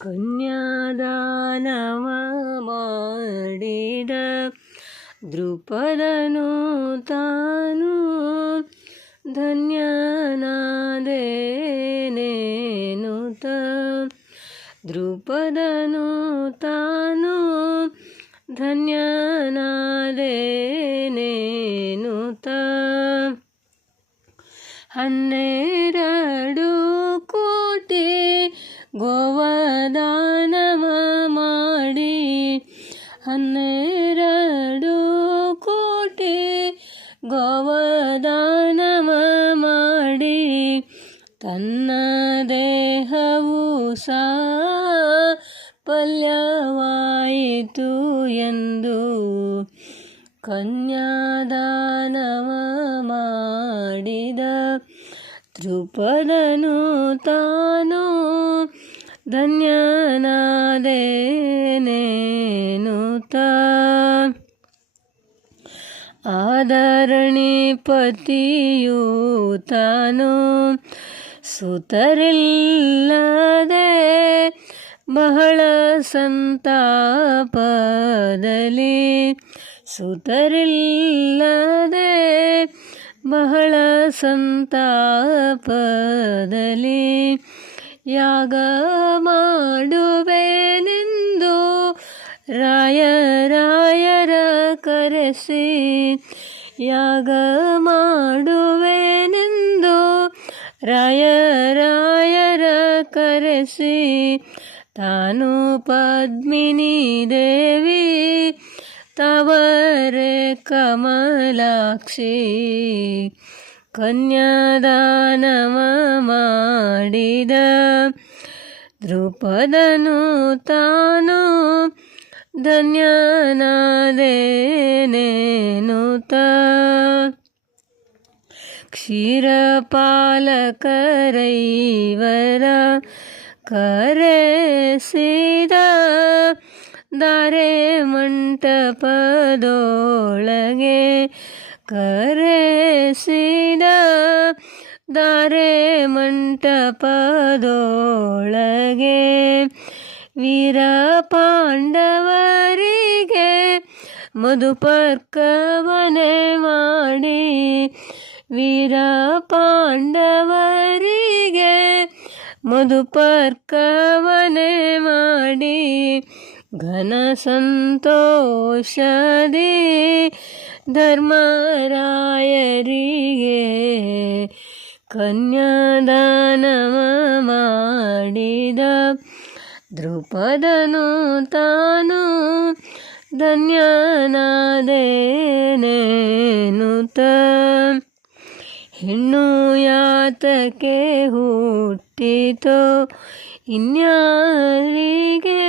ಕನ್ಯಾದಾನವ ಮಾಡಿದ ದೃಪದನು ತಾನು ಧನ್ಯನಾದೇನೇನುತ ದೃಪದನು ತಾನು ಧನ್ಯನಾದೇನೇನುತ ಹನ್ನೆರಡು ಕೋಟಿ ಗೋವದಾನವ ಮಾಡಿ ಹನ್ನೆರಡು ಕೋಟಿ ಗೋವದಾನವ ಮಾಡಿ ತನ್ನ ದೇಹವು ಸಾ ಪಲ್ಯವಾಯಿತು ಎಂದು ಕನ್ಯಾದಾನವ ಮಾಡಿದ ತ್ರಿಪದನು ತಾನು ಧನ್ಯನಾದೇನೇನುತ ಆದರಣಿ ಪತಿಯು ತಾನು ಸುತರಿಲ್ಲದೆ ಬಹಳ ಸಂತಾಪದಲ್ಲಿ ಸುತರಿಲ್ಲದೆ ಬಹಳ ಸಂತಾಪದಲ್ಲಿ ಯಾಗ ಮಾಡುವೆನೆಂದು ರಾಯ ರಾಯರ ಕರೆಸಿ ಯಾಗ ಮಾಡುವೆನೆಂದು ರಾಯ ರಾಯರ ಕರೆಸಿ ತಾನು ಪದ್ಮಿನಿ ದೇವಿ ತವರೆ ಕಮಲಾಕ್ಷಿ ಕನ್ಯಾದಾನವ ಮಾಡಿದ. ದೃಪದನು ತಾನು ಧನ್ಯನಾದೇನೇನುತ ಕ್ಷೀರಪಾಲಕರೈವರ ಕರೆಸಿದ ದಾರೆ ಮಂಟಪದೊಳಗೆ ಕರೆಸಿದ ದರೆ ಮಂಟಪದೊಳಗೆ ವೀರ ಪಾಂಡವರಿಗೆ ಮಧುಪರ್ಕವನೆ ಮಾಡಿ ವೀರ ಪಾಂಡವರಿಗೆ ಮಧುಪರ್ಕವನೆ ಮಾಡಿ ಘನ ಸಂತೋಷದಿ ಧರ್ಮರಾಯರಿಗೆ ಕನ್ಯಾದಾನ ಮಾಡಿದ ದೃಪದನು ತಾನು ಧನ್ಯನಾದೇನೇನುತ ಹೆಣ್ಣು ಯಾತಕ್ಕೆ ಹುಟ್ಟಿತೋ ಇನ್ಯಾರಿಗೆ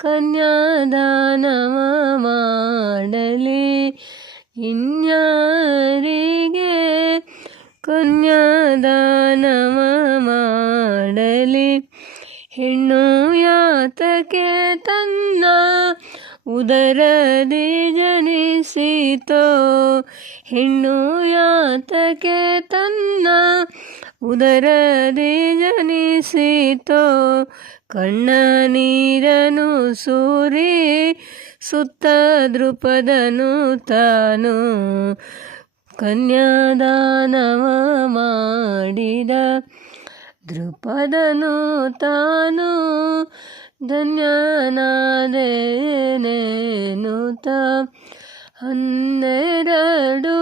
ಕನ್ಯಾದಾನವ ಮಾಡಲಿ. ಇನ್ಯಾರಿಗೆ ಕನ್ಯಾದಾನ ಮಾಡಲಿ. ಹೆಣ್ಣು ಯಾತಕ್ಕೆ ತನ್ನ ಉದರದಿ ಜನಿಸಿತೋ. ಹೆಣ್ಣು ಯಾತಕ್ಕೆ ತನ್ನ ಉದರದಿ ಜನಿಸಿತೋ, ಕಣ್ಣ ನೀರನು ಸೂರಿ ಸುತ್ತ ದೃಪದನು ತಾನು. ಕನ್ಯಾದಾನವ ಮಾಡಿದ ದೃಪದನು ತಾನು ಧನ್ಯನಾದೇನೇನುತ ಹನ್ನೆರಡು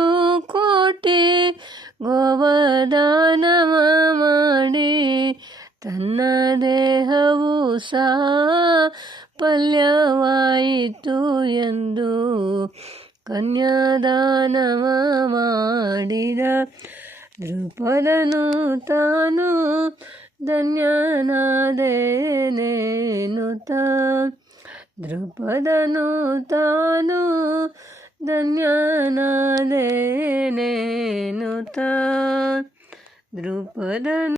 ಕೋಟಿ ಗೋವದಾನವ ಮಾಡಿ ತನ್ನ ದೇಹವು ಸಾ ಪಲ್ಯವಾಯಿತು ಎಂದು ಕನ್ಯಾದಾನವ ಮಾಡಿದ ದೃಪದನು ತಾನು ಧನ್ಯನಾದೇನೇನುತ ದೃಪದನು ತಾನು ಧನ್ಯನಾದೇನೇನುತ ದೃಪದನು